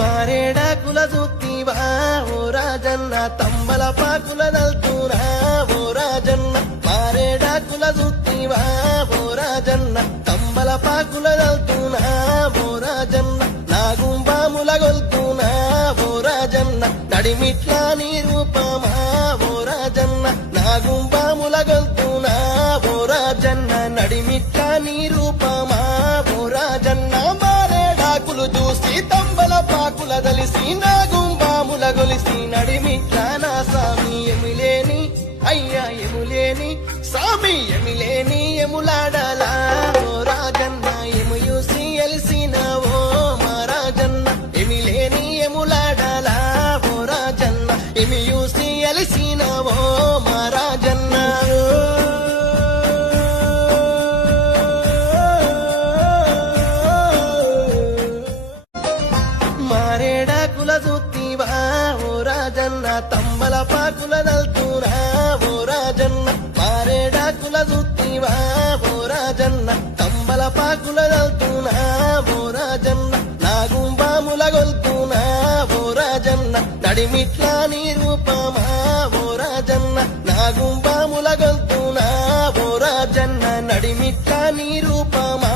మారేడాకుల చూత్తివా ఓ రాజన్న తంబలపాకుల దల్తురా ఓ రాజన్న మారేడాకుల చూత్తివా ఓ రాజన్న తంబలపాకుల దల్తునా ఓ రాజన్న నాగుంబాముల గొల్తునా ఓ రాజన్న నడిమిట్లా నీ రూపమా ఓ రాజన్న నాగుంబాముల గొల్తునా ఓ రాజన్న నడిమిట్లా నీ రూపమా ఓ రాజన్న మారేడాకులు చూసి తంబలపాకుల దలిసి నాగుంబాముల గొలిసి నడిమిట్లా నా సామి ఎమిలేని అయ్యా ఎములేని సామి ఎమిలేని ఎములాడలా ఓ రాజన్న ఎము చూసి ఎలిసినవో మా రాజన్న ఎమిలేని ఎములాడలా ఓ రాజన్న ఎమి చూసి ఎలిసినవో మా రాజన్న మారేడాకుల చూత్తివా ఓ రాజన్న తంబలపాకుల దల్తురా ఓ రాజన్న మారేడాకుల చూత్తివా ఓ రాజన్న తంబలపాకుల దల్తునా ఓ రాజన్న నాగుంబాముల గొల్తునా ఓ రాజన్న నడిమిట్లా నీ రూపమా ఓ రాజన్న నాగుంబాముల గొల్తునా ఓ రాజన్న నడిమిట్లా నీ రూపమా